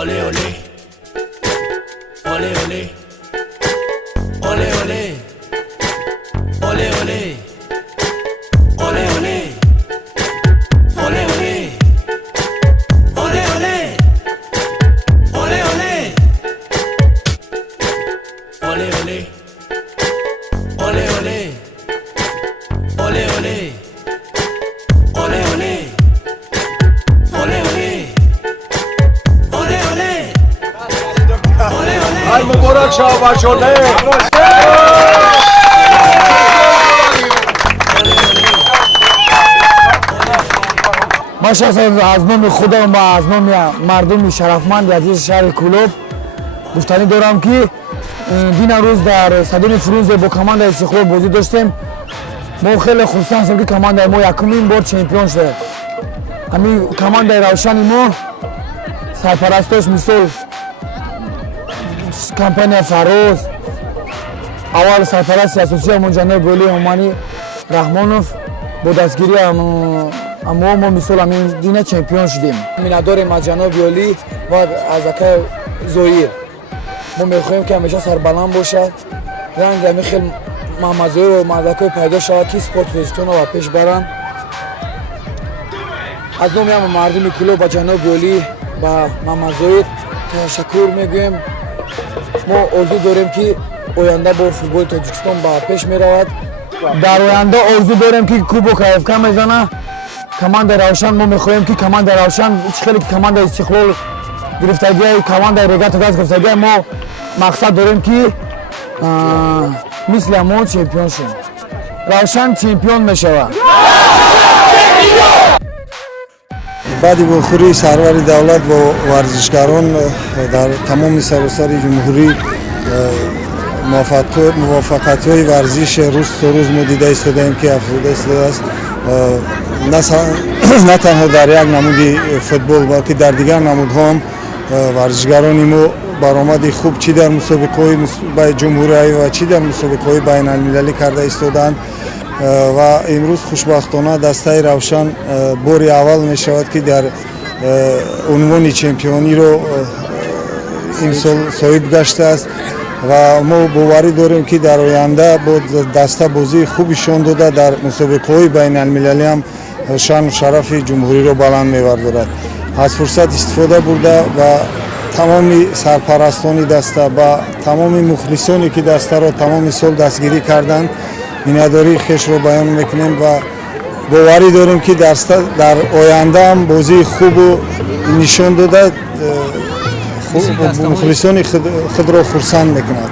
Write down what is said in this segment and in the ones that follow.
Olé olé, olé olé, olé olé, olé olé, olé olé, olé olé, olé olé, olé olé, olé olé, olé olé, olé olé, olé olé. Ay mübarek şahbaş oley. ماشاءالله از نام خودم و از نام مردم شرفمند عزیز شهر کلوب گفتنی دارم که این روز در استادیوم فروز با کماند استقلال بازی داشتیم. ما خیلی خوشحال هستیم که کماند ما یکمین بار چمپیون شد. همین کماند روشن ما سرپرستش مثل کمپانی فروز اول سرپرست اساسی جناب گلی همانی رحمانوف با دستگیری اما ما مثل همین دینه چمپیون شدیم. مینداریم از جناب گلی و از اکه زویر ما میخواهیم که همیشه سربلند باشد رنگ همی خیلی محمد زویر و مردکای پیدا شود که سپورت رشتون و پیش برن. از نام هم مردم کلوب با جناب گلی و محمد زویر تشکر میگویم. ما آرزو داریم که آینده با فوتبال تاجیکستان با پیش می رود. در آینده آرزو داریم که کوب و کیفکا میزنه کماند روشن. ما میخواهیم که کماند روشن خیلی کماند استقلال گرفتگی کماند رگات گاز گرفتگی ما مقصد داریم که مثل ما چمپیون شیم. روشن چمپیون میشود. بعد بخوری سرور دولت و ورزشکاران در تمام سراسر جمهوری موفقیت‌های ورزش روز تا روز ما دیده ایستادیم که افزوده است. نه تنها در یک نمود فوتبال بلکه در دیگر نمودها هم ورزشکاران ما برآمد خوب چی در مسابقه‌های جمهوری و چی در مسابقه‌های بین المللی کرده ایستادند و امروز خوشبختانه دسته روشن باری اول می شود که در عنوان چمپیونی رو این سال صاحب گشته است و ما باوری داریم که در آینده با دسته بازی خوبشان داده در مسابقه‌های بین المللی هم شان و شرف جمهوری رو بلند می‌آورد. از فرصت استفاده برده و تمام سرپرستان دسته و تمام مخلصانی که دسته را تمام سال دستگیری کردند مینداری خش رو بیان میکنیم و باوری داریم که در آینده هم بازی خوب و نشان داده مخلصان خود را خرسند میکند.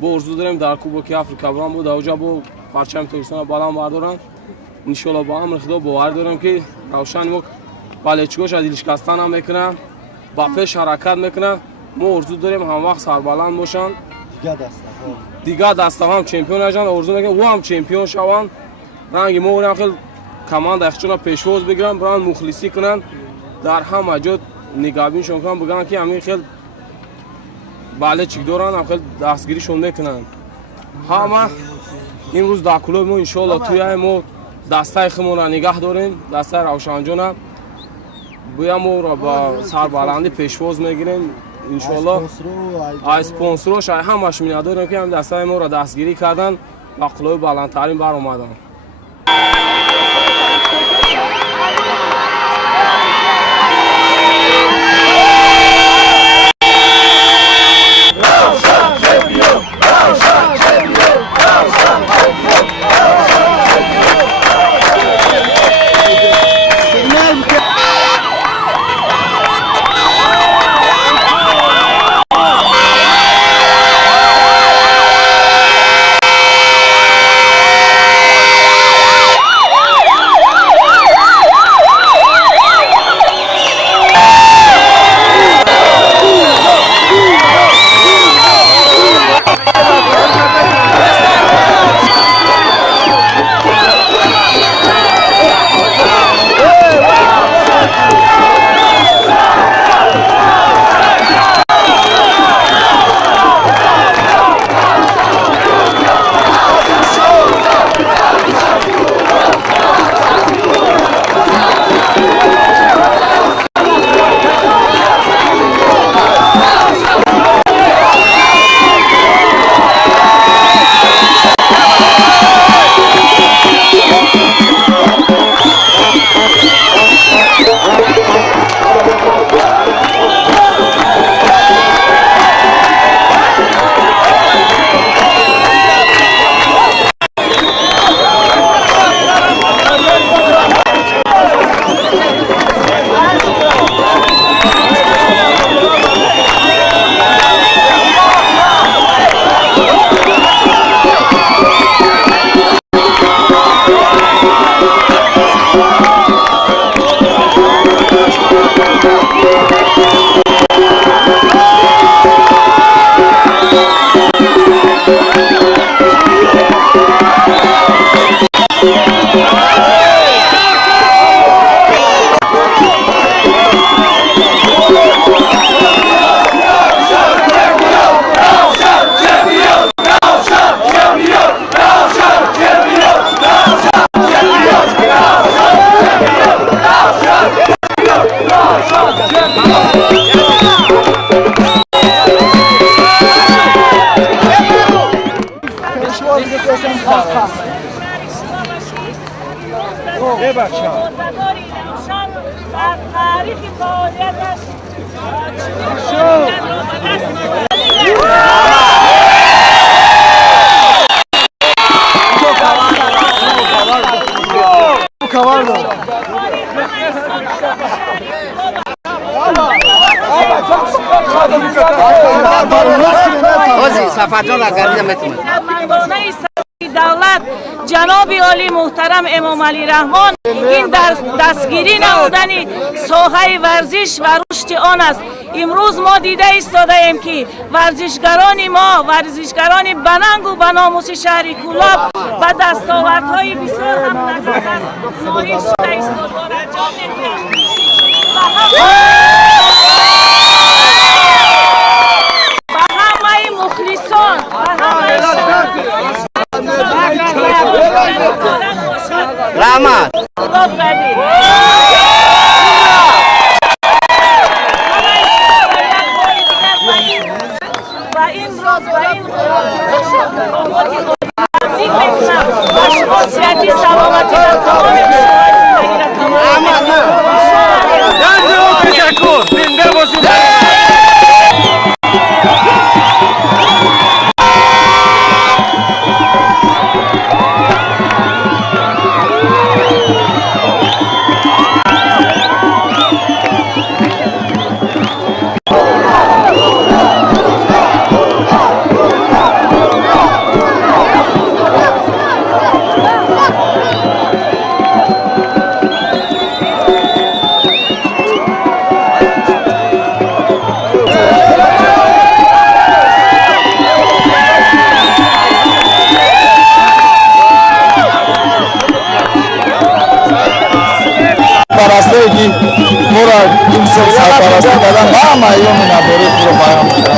با آرزو داریم در کوبک آفریقا برام بود اوجا با پرچم تاجیکستان بالا بردارن ان شاء الله با هم رخدا باور دارم که روشن ما بالچگوش از شکستن هم میکنه با پیش حرکت میکنه. ما آرزو داریم هم وقت سربلند باشن دیگه دسته هم چمپیون نشن. آرزو میکنم او هم چمپیون شوند. رنگ ما اون خیلی کماند اخچونا پیشواز بگیرن بران مخلصی کنن در همه جا نگابینشون کنن بگن که همین خیلی بالا چیک دارن هم خیلی دستگیریشون میکنن. همه این روز در کلوب ما ان شاء الله توی ما دسته خمون را نگاه داریم. دسته روشن جان بیام او را با سربلندی پیشواز میگیریم ان شاء الله. اسپانسروش همش مینداریم که هم دسته ما را دستگیری کردن و کلوب بلندترین بر اومدن. دولت جناب عالی محترم امام علی رحمان این در دستگیری نمودن ساحه ورزش و رشد آن است. امروز ما دیده ایستاده ایم که ورزشگران ما ورزشگران بننگ و بناموس شهر کولاب و دستاوردهای بسیار هم نزد است نایل شده ایستاده و همه مخلصان و همه رحمت و این روز و این تبریک میکنم و شما صحتی سلامتی در تمام زندگی را تمام پرستایی مورا این سال پرستی کردن ما هم ایام نباری رو بیان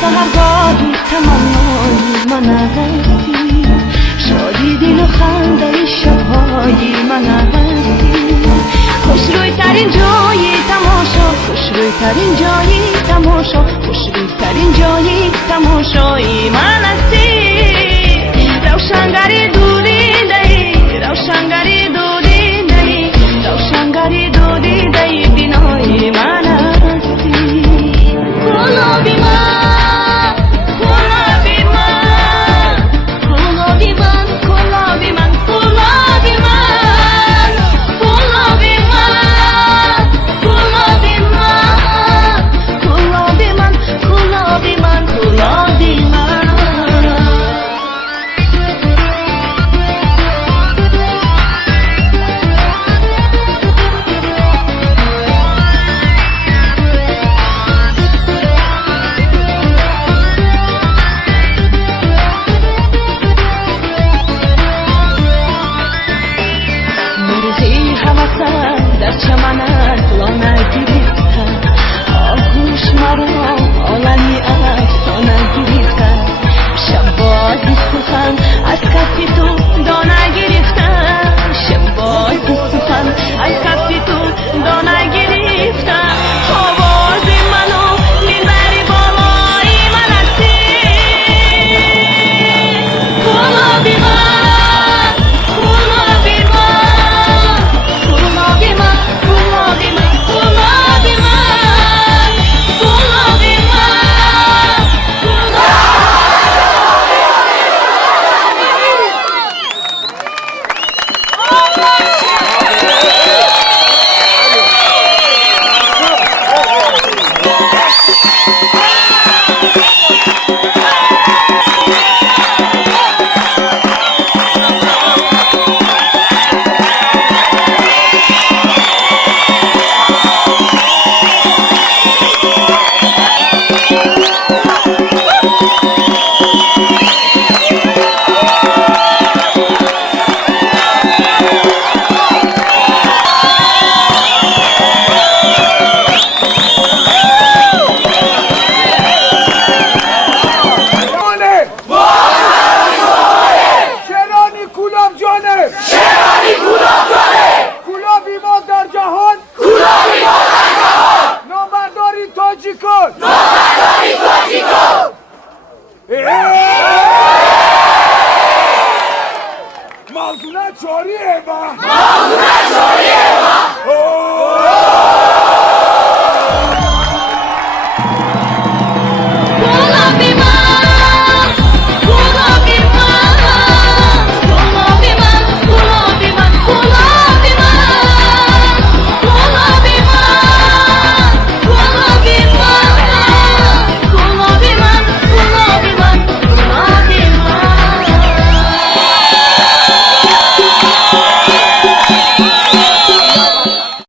سحرگاهی تمنای من هستی، شادی دل و خنده شبهای من هستی. خوش روی ترین جایی تماشا، خوش روی ترین جایی تماشا، خوش روی ترین جایی تماشای من هستی. روشنگری دورینده ای، روشنگری